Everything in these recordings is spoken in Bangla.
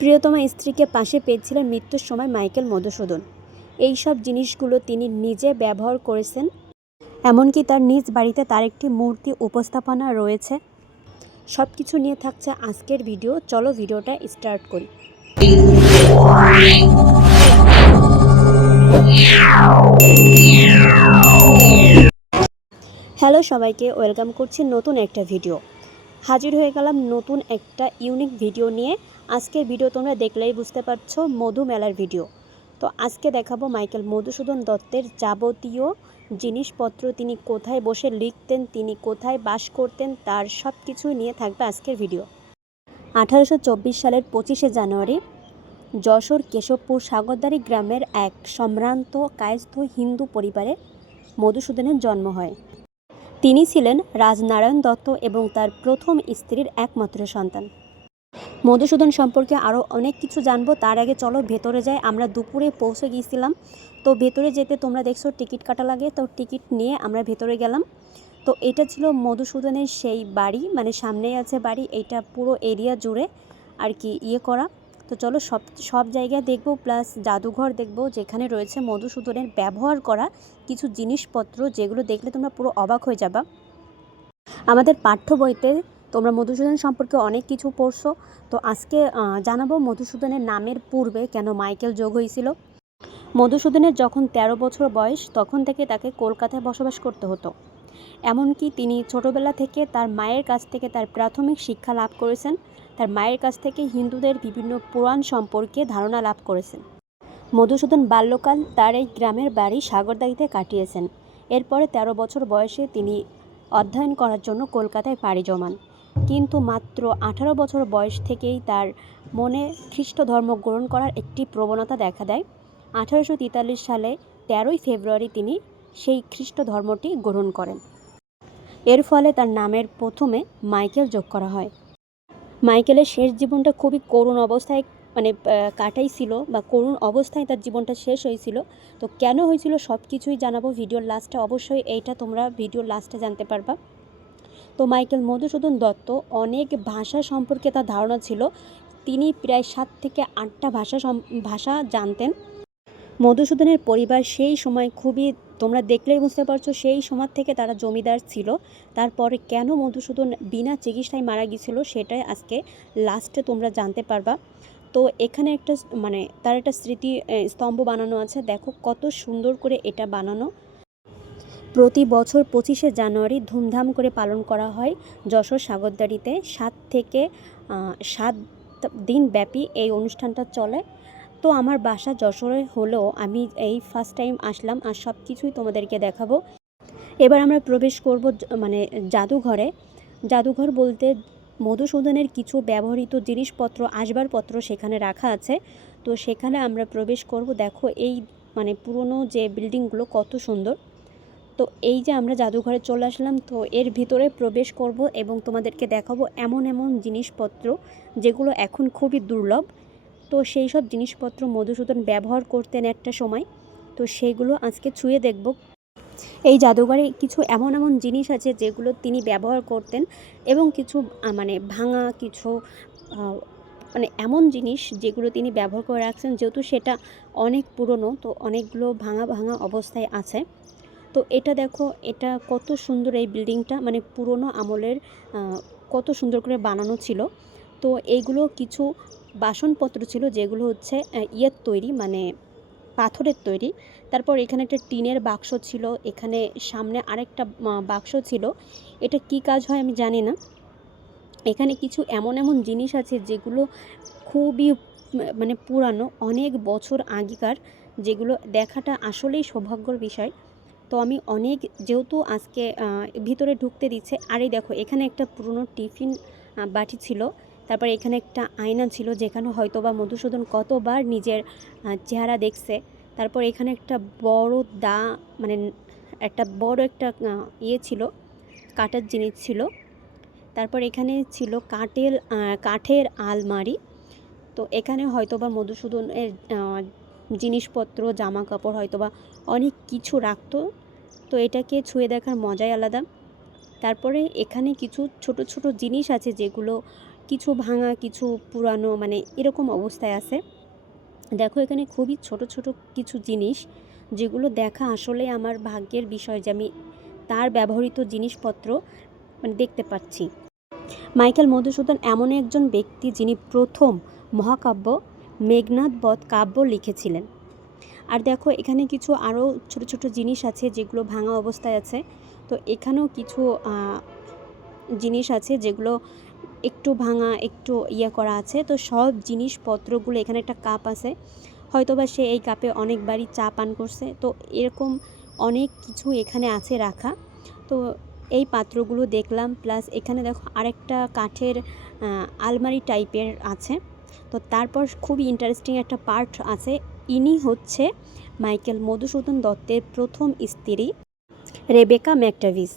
প্রিয়তমা স্ত্রীকে পাশে পেয়েছিলেন মৃত্যুর সময় মাইকেল মধুসূদন। এই সব জিনিসগুলো তিনি নিজে ব্যবহার করেছেন, এমনকি তার নিজ বাড়িতে তার একটি মূর্তি উপস্থাপনা রয়েছে। সব কিছু নিয়ে থাকছে আজকের ভিডিও, চলো ভিডিওটা স্টার্ট করি। হ্যালো সবাইকে, ওয়েলকাম করছি নতুন একটা ভিডিও। হাজির হয়ে গেলাম নতুন একটা ইউনিক ভিডিও নিয়ে। আজকের ভিডিও তোমরা দেখলেই বুঝতে পারছ মধু মেলার ভিডিও। তো আজকে দেখাবো মাইকেল মধুসূদন দত্তের যাবতীয় জিনিসপত্র, তিনি কোথায় বসে লিখতেন, তিনি কোথায় বাস করতেন, তার সব কিছুই নিয়ে থাকবে আজকের ভিডিও। আঠারোশো চব্বিশ সালের পঁচিশে জানুয়ারি, যশোর কেশবপুর সাগরদারি গ্রামের এক সম্ভ্রান্ত, কায়স্থ হিন্দু পরিবারে মধুসূদনের জন্ম হয়। তিনি ছিলেন রাজনারায়ণ দত্ত এবং তার প্রথম স্ত্রীর একমাত্র সন্তান। মধুসূদন সম্পর্কে আরও অনেক কিছু জানব। তার আগে চলো ভেতরে যাই। আমরা দুপুরে পৌঁছে গিয়েছিলাম। তো ভেতরে যেতে তোমরা দেখছ টিকিট কাটা লাগে। তো টিকিট নিয়ে আমরা ভেতরে গেলাম। তো এটা ছিল মধুসূদনের সেই বাড়ি। মানে সামনেই আছে বাড়ি। এইটা পুরো এরিয়া জুড়ে আর কি ইয়ে করা। তো চলো সব সব জায়গায় দেখব। প্লাস জাদুঘর দেখব। যেখানে রয়েছে মধুসূদনের ব্যবহার করা কিছু জিনিসপত্র। যেগুলো দেখলে তোমরা পুরো অবাক হয়ে যাবা। আমাদের পাঠ্য বইতে তোমরা মধুসূদন সম্পর্কে অনেক কিছু পড়ছো। তো আজকে জানাব মধুসূদনের নামের পূর্বে কেন মাইকেল যোগ হয়েছিল। মধুসূদনের যখন ১৩ বছর বয়স, তখন থেকে তাকে কলকাতায় বসবাস করতে হতো। এমনকি তিনি ছোটবেলা থেকে তার মায়ের কাছ থেকে তার প্রাথমিক শিক্ষা লাভ করেছেন। তার মায়ের কাছ থেকে হিন্দুদের বিভিন্ন পুরাণ সম্পর্কে ধারণা লাভ করেছেন। মধুসূদন বাল্যকাল তার এই গ্রামের বাড়ি সাগরদাইতে কাটিয়েছেন। এরপরে ১৩ বছর বয়সে তিনি অধ্যয়ন করার জন্য কলকাতায় পাড়ি জমান। কিন্তু মাত্র আঠারো বছর বয়স থেকেই তার মনে খ্রিস্ট ধর্ম গ্রহণ করার একটি প্রবণতা দেখা দেয়। আঠারোশো তেতাল্লিশ সালে তেরোই ফেব্রুয়ারি তিনি সেই খ্রিস্ট ধর্মটি গ্রহণ করেন। এর ফলে তার নামের প্রথমে মাইকেল যোগ করা হয়। মাইকেলের শেষ জীবনটা খুবই করুণ অবস্থায় মানে আহ, কাটাইছিল বা করুণ অবস্থায় তার জীবনটা শেষ হয়েছিল। তো কেন হয়েছিল সব কিছুই জানাব ভিডিওর লাস্টে অবশ্যই এইটা তোমরা ভিডিওর লাস্টে জানতে পারবা। তো মাইকেল মধুসূদন দত্ত অনেক ভাষা সম্পর্কে তার ধারণা ছিল। তিনি প্রায় সাত থেকে আটটা ভাষা ভাষা জানতেন। মধুসূদনের পরিবার সেই সময় খুবই, তোমরা দেখলেই বুঝতে পারছ, সেই সময় থেকে তারা জমিদার ছিল। তারপরে কেন মধুসূদন বিনা চিকিৎসায় মারা গিয়েছিল সেটাই আজকে লাস্টে তোমরা জানতে পারবা। তো এখানে একটা মানে তার একটা স্মৃতি স্তম্ভ বানানো আছে। দেখো কত সুন্দর করে এটা বানানো। প্রতি বছর পঁচিশে জানুয়ারি ধুমধাম করে পালন করা হয় যশোর সাগরদাড়িতে। সাত থেকে সাত দিন ব্যাপী এই অনুষ্ঠানটা চলে। তো আমার বাসা যশোরে হলেও আমি এই ফার্স্ট টাইম আসলাম, আর সব কিছুই তোমাদেরকে দেখাবো। এবার আমরা প্রবেশ করব মানে জাদুঘরে। জাদুঘর বলতে মধুসূদনের কিছু ব্যবহৃত জিনিসপত্র, আসবাবপত্র সেখানে রাখা আছে। তো সেখানে আমরা প্রবেশ করব। দেখো এই মানে পুরনো যে বিল্ডিংগুলো কত সুন্দর। তো এই যে আমরা জাদুঘরে চলে আসলাম, তো এর ভিতরে প্রবেশ করব এবং তোমাদেরকে দেখাবো এমন এমন জিনিসপত্র যেগুলো এখন খুবই দুর্লভ। তো সেই সব জিনিসপত্র মধুসূদন ব্যবহার করতেন একটা সময়। তো সেইগুলো আজকে ছুঁয়ে দেখব। এই জাদুঘরে কিছু এমন এমন জিনিস আছে যেগুলো তিনি ব্যবহার করতেন এবং কিছু মানে ভাঙা, কিছু মানে এমন জিনিস যেগুলো তিনি ব্যবহার করে রাখছেন, যেহেতু সেটা অনেক পুরনো, তো অনেকগুলো ভাঙা ভাঙা অবস্থায় আছে। তো এটা দেখো, এটা কত সুন্দর এই বিল্ডিংটা মানে পুরনো আমলের কত সুন্দর করে বানানো ছিল। তো এইগুলো কিছু বাসনপত্র ছিল যেগুলো হচ্ছে ইয়ের তৈরি মানে পাথরের তৈরি। তারপর এখানে একটা টিনের বাক্স ছিল, এখানে সামনে আরেকটা বাক্স ছিল। এটা কি কাজ হয় আমি জানি না। এখানে কিছু এমন এমন জিনিস আছে যেগুলো খুবই মানে পুরানো, অনেক বছর আগেকার, যেগুলো দেখাটা আসলেই সৌভাগ্যর বিষয়। তো আমি অনেক যেহেতু আজকে ভিতরে ঢুকতে দিচ্ছে আর এই দেখো এখানে একটা পুরনো টিফিন বাটি ছিল তারপর এখানে একটা আয়না ছিল যেখানে হয়তো বা মধুসূদন কতবার নিজের চেহারা দেখছে তারপর এখানে একটা বড় দা মানে একটা বড় একটা ইয়ে ছিল কাটার জিনিস ছিল তারপর এখানে ছিল কাঠের কাঠের আলমারি তো এখানে হয়তোবা মধুসূদনের আহ, জিনিসপত্র জামা কাপড় হয়তোবা অনেক কিছু রাখতো। তো এটাকে ছুঁয়ে দেখার মজাই আলাদা। তারপরে এখানে কিছু ছোট ছোট জিনিস আছে যেগুলো কিছু ভাঙা, কিছু পুরানো মানে এরকম অবস্থায় আছে। দেখো এখানে খুবই ছোট ছোট কিছু জিনিস যেগুলো দেখা আসলে আমার ভাগ্যের বিষয় যে আমি তার ব্যবহৃত জিনিসপত্র মানে দেখতে পাচ্ছি। মাইকেল মধুসূদন এমন একজন ব্যক্তি যিনি প্রথম মহাকাব্য মেঘনাদ বধ কাব্য লিখেছিলেন। আর দেখো, এখানে কিছু আরও ছোট ছোট জিনিস আছে যেগুলো ভাঙা অবস্থায় আছে। তো এখানেও কিছু জিনিস আছে যেগুলো একটু ভাঙা, একটু ইয়ে করা আছে। তো সব জিনিসপত্রগুলো, এখানে একটা কাপ আছে। হয়তোবা সে এই কাপে অনেকবারই চা পান করছে। তো এরকম অনেক কিছু এখানে আছে রাখা। তো এই পাত্রগুলো দেখলাম, প্লাস এখানে দেখো আরেকটা কাঠের আলমারি টাইপের আছে। তো তারপর খুবই ইন্টারেস্টিং একটা পার্ট আছে। ইনি হচ্ছে মাইকেল মধুসূদন দত্তের প্রথম স্ত্রী, রেবেকা ম্যাকটাভিস।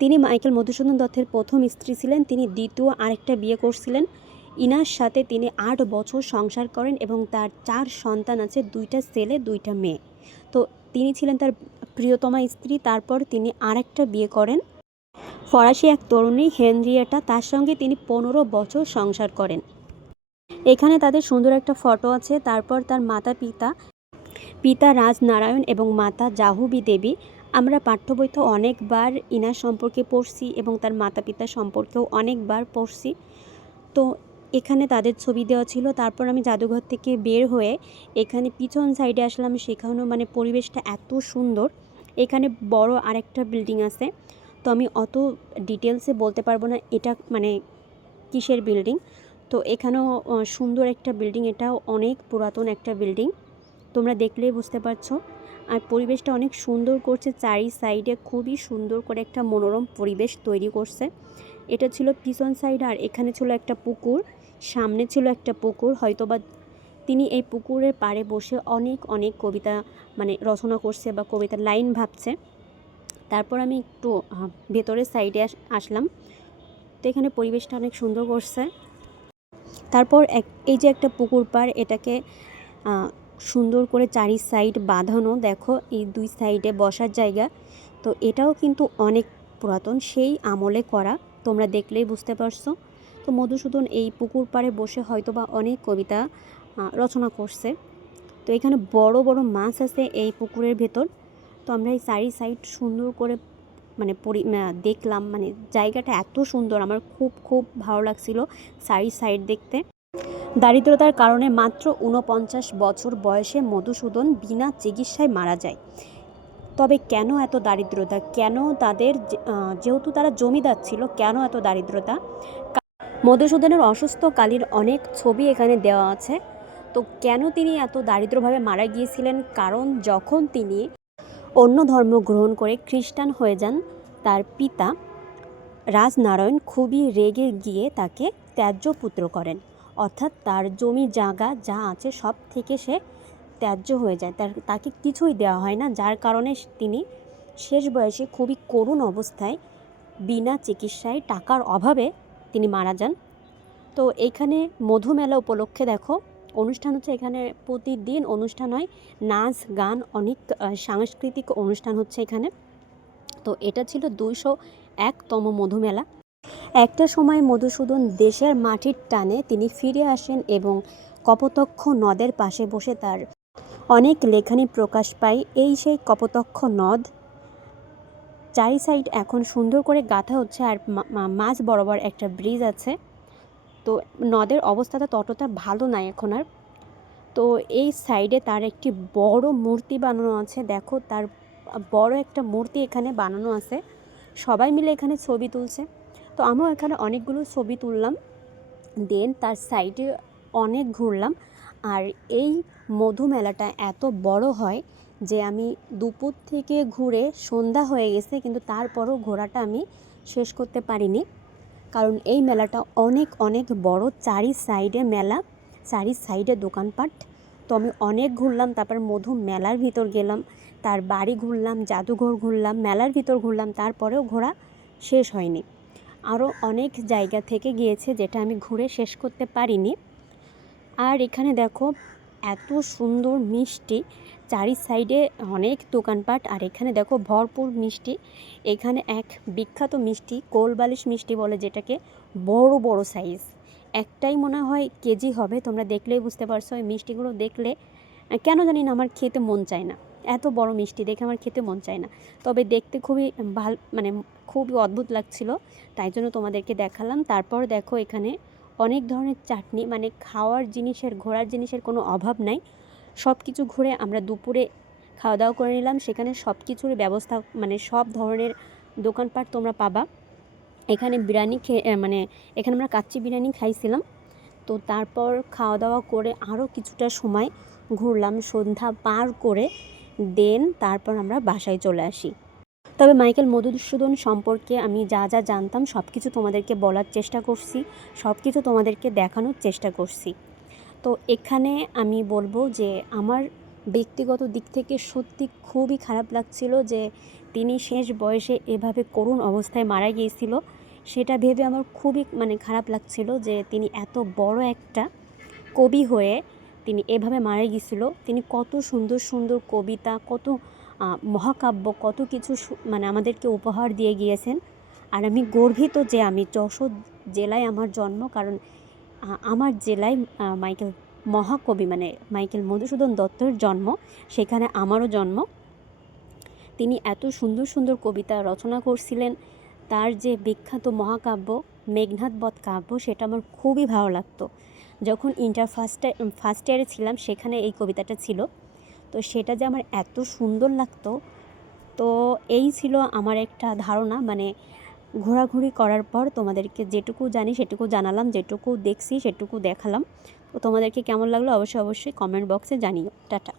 তিনি মাইকেল মধুসূদন দত্তের প্রথম স্ত্রী ছিলেন, তিনি দ্বিতীয় আরেকটা বিয়ে করছিলেন। ইনার সাথে তিনি আট বছর সংসার করেন এবং তার চার সন্তান আছে, দুইটা ছেলে, দুইটা মেয়ে। তো তিনি ছিলেন তার প্রিয়তমা স্ত্রী, তারপর তিনি আরেকটা বিয়ে করেন। ফরাসি এক তরুণী হেনরিয়েটা, তার সঙ্গে তিনি পনেরো বছর সংসার করেন। এখানে তাদের সুন্দর একটা ফটো আছে। তারপর তার মাতা পিতা পিতা রাজনারায়ণ এবং মাতা জাহুবি দেবী। আমরা পাঠ্য বইতে অনেকবার ইনার সম্পর্কে পড়ছি এবং তার মাতা পিতা সম্পর্কেও অনেকবার পড়ছি। তো এখানে তাদের ছবি দেওয়া ছিল। তারপর আমি জাদুঘর থেকে বের হয়ে এখানে পিছন সাইডে আসলাম। সেখানেও মানে পরিবেশটা এত সুন্দর। এখানে বড় আরেকটা বিল্ডিং আছে। তো আমি অত ডিটেলসে বলতে পারব না এটা মানে কিসের বিল্ডিং। তো এখানেও সুন্দর একটা বিল্ডিং, এটাও অনেক পুরাতন একটা বিল্ডিং। তোমরা দেখলেই বুঝতে পারছ। আর পরিবেশটা অনেক সুন্দর করছে, চারি সাইডে খুবই সুন্দর করে একটা মনোরম পরিবেশ তৈরি করছে। এটা ছিল পিছন সাইড, আর এখানে ছিল একটা পুকুর, সামনে ছিল একটা পুকুর। হয়তোবা তিনি এই পুকুরের পাড়ে বসে অনেক অনেক কবিতা মানে রচনা করছে বা কবিতার লাইন ভাবছে। তারপর আমি একটু ভেতরের সাইডে আসলাম। তো এখানে পরিবেশটা অনেক সুন্দর করছে। তারপর এক, এই যে একটা পুকুর পাড়, এটাকে সুন্দর করে চারি সাইড বাঁধানো, দেখো, এই দুই সাইডে বসার জায়গা। তো এটাও কিন্তু অনেক পুরাতন, সেই আমলে করা, তোমরা দেখলেই বুঝতে পারছ। তো মধুসূদন এই পুকুর পাড়ে বসে হয়তো বা অনেক কবিতা রচনা করছে। তো এখানে বড় বড় মাছ আছে এই পুকুরের ভেতর। তো আমরা এই চারি সাইড সুন্দর করে মানে পরি দেখলাম মানে জায়গাটা এত সুন্দর, আমার খুব খুব ভালো লাগছিল চারি সাইড দেখতে। দারিদ্রতার কারণে মাত্র ঊনপঞ্চাশ বছর বয়সে মধুসূদন বিনা চিকিৎসায় মারা যায়। তবে কেন এত দারিদ্রতা? কেন তাদের যেহেতু তারা জমিদার ছিল, কেন এত দারিদ্রতা? মধুসূদনের অসুস্থকালীন অনেক ছবি এখানে দেওয়া আছে। তো কেন তিনি এত দারিদ্রভাবে মারা গিয়েছিলেন? কারণ যখন তিনি অন্য ধর্ম গ্রহণ করে খ্রিস্টান হয়ে যান তার পিতা রাজনারায়ণ খুবই রেগে গিয়ে তাকে ত্যায্য পুত্র করেন। অর্থাৎ তার জমি জায়গা যা আছে সব থেকে সে ত্যায্য হয়ে যায়। তার, তাকে কিছুই দেওয়া হয় না, যার কারণে তিনি শেষ বয়সে খুবই করুণ অবস্থায় বিনা চিকিৎসায় টাকার অভাবে তিনি মারা যান। তো এখানে মধুমেলা উপলক্ষে দেখো অনুষ্ঠান হচ্ছে এখানে প্রতিদিন অনুষ্ঠান হয়, নাচ, গান, অনেক সাংস্কৃতিক অনুষ্ঠান হচ্ছে এখানে। তো এটা ছিল দুইশো একতম মধুমেলা। একটা সময় মধুসূদন দেশের মাটির টানে তিনি ফিরে আসেন এবং কপোতক্ষ নদের পাশে বসে তার অনেক লেখানি প্রকাশ পায়। এই সেই কপোতক্ষ নদ, চারি সাইড এখন সুন্দর করে গাঁথা হচ্ছে আর মাঝ বরাবর একটা ব্রিজ আছে। তো নদের অবস্থাটা ততটা ভালো নাই এখন আর। তো এই সাইডে তার একটি বড় মূর্তি বানানো আছে, দেখো তার বড় একটা মূর্তি এখানে বানানো আছে। সবাই মিলে এখানে ছবি তুলছে। তো আমিও এখানে অনেকগুলো ছবি তুললাম। দেন তার সাইডে অনেক ঘুরলাম। আর এই মধু মেলাটা এত বড় হয় যে আমি দুপুর থেকে ঘুরে সন্ধ্যা হয়ে গেছে, কিন্তু তারপরও ঘোরাটা আমি শেষ করতে পারিনি। কারণ এই মেলাটা অনেক অনেক বড়। চারি সাইডে মেলা, চারি সাইডে দোকানপাট। তো আমি অনেক ঘুরলাম, তারপর মধু মেলার ভিতর গেলাম, তার বাড়ি ঘুরলাম, জাদুঘর ঘুরলাম, মেলার ভিতর ঘুরলাম, তারপরেও ঘোরা শেষ হয়নি। আরও অনেক জায়গা থেকে গিয়েছে, যেটা আমি ঘুরে শেষ করতে পারিনি। আর এখানে দেখো এত সুন্দর মিষ্টি। চারি সাইডে অনেক দোকানপাট আর এখানে দেখো ভরপুর মিষ্টি। এখানে এক বিখ্যাত মিষ্টি কোলবালিশ মিষ্টি বলে যেটাকে, বড় বড় সাইজ একটাই মনে হয় কেজি হবে, তোমরা দেখলেই বুঝতে পারছ। এই মিষ্টিগুলো দেখলে, কেন জানি না আমার খেতে মন চায় না। এত বড় মিষ্টি, দেখে আমার খেতে মন চায় না। তবে দেখতে খুবই ভালো মানে খুবই অদ্ভুত লাগছিল, তাই জন্য তোমাদেরকে দেখালাম। তারপর দেখো এখানে অনেক ধরনের চাটনি মানে খাওয়ার জিনিসের, ঘোরার জিনিসের কোনো অভাব নাই। সব কিছু ঘুরে আমরা দুপুরে খাওয়া দাওয়া করে নিলাম। সেখানে সব কিছুর ব্যবস্থা মানে সব ধরনের দোকানপাট তোমরা পাবা। এখানে বিরিয়ানি খেয়ে মানে এখানে আমরা কাচ্চি বিরিয়ানি খাইছিলাম। তো তারপর খাওয়া দাওয়া করে আরও কিছুটা সময় ঘুরলাম। সন্ধ্যা পার করে দেন তারপর আমরা বাসায় চলে আসি। তবে মাইকেল মধুসূদন সম্পর্কে আমি যা যা জানতাম সব কিছু তোমাদেরকে বলার চেষ্টা করছি সব কিছু তোমাদেরকে দেখানোর চেষ্টা করছি। তো এখানে আমি বলব যে আমার ব্যক্তিগত দিক থেকে সত্যি খুবই খারাপ লাগছিল যে তিনি শেষ বয়সে এভাবে করুণ অবস্থায় মারা গিয়েছিল। সেটা ভেবে আমার খুবই মানে খারাপ লাগছিল যে তিনি এত বড় একটা কবি হয়ে তিনি এভাবে মারা গিয়েছিল। তিনি কত সুন্দর সুন্দর কবিতা, কত মহাকাব্য কত কিছু মানে আমাদেরকে উপহার দিয়ে গিয়েছেন। আর আমি গর্বিত যে আমি যশোর জেলায় আমার জন্ম, কারণ আমার জেলায় মাইকেল মহাকবি মানে মাইকেল মধুসূদন দত্তর জন্ম, সেখানে আমারও জন্ম। তিনি এত সুন্দর সুন্দর কবিতা রচনা করছিলেন। তার যে বিখ্যাত মহাকাব্য মেঘনাথ বধ কাব্য, সেটা আমার খুবই ভালো লাগতো। যখন ইন্টার ফার্স্ট ফার্স্ট ইয়ারে ছিলাম, সেখানে এই কবিতাটা ছিল। তো সেটা যে আমার এত সুন্দর লাগতো, তো এই ছিল আমার একটা ধারণা। মানে ঘোরাঘুরি করার পর তোমাদেরকে যেটুকু জানি সেটুকু জানালাম, যেটুকু দেখছি সেটুকু দেখালাম। তো তোমাদেরকে কেমন লাগল অবশ্যই অবশ্যই কমেন্ট বক্সে জানিও। টাটা।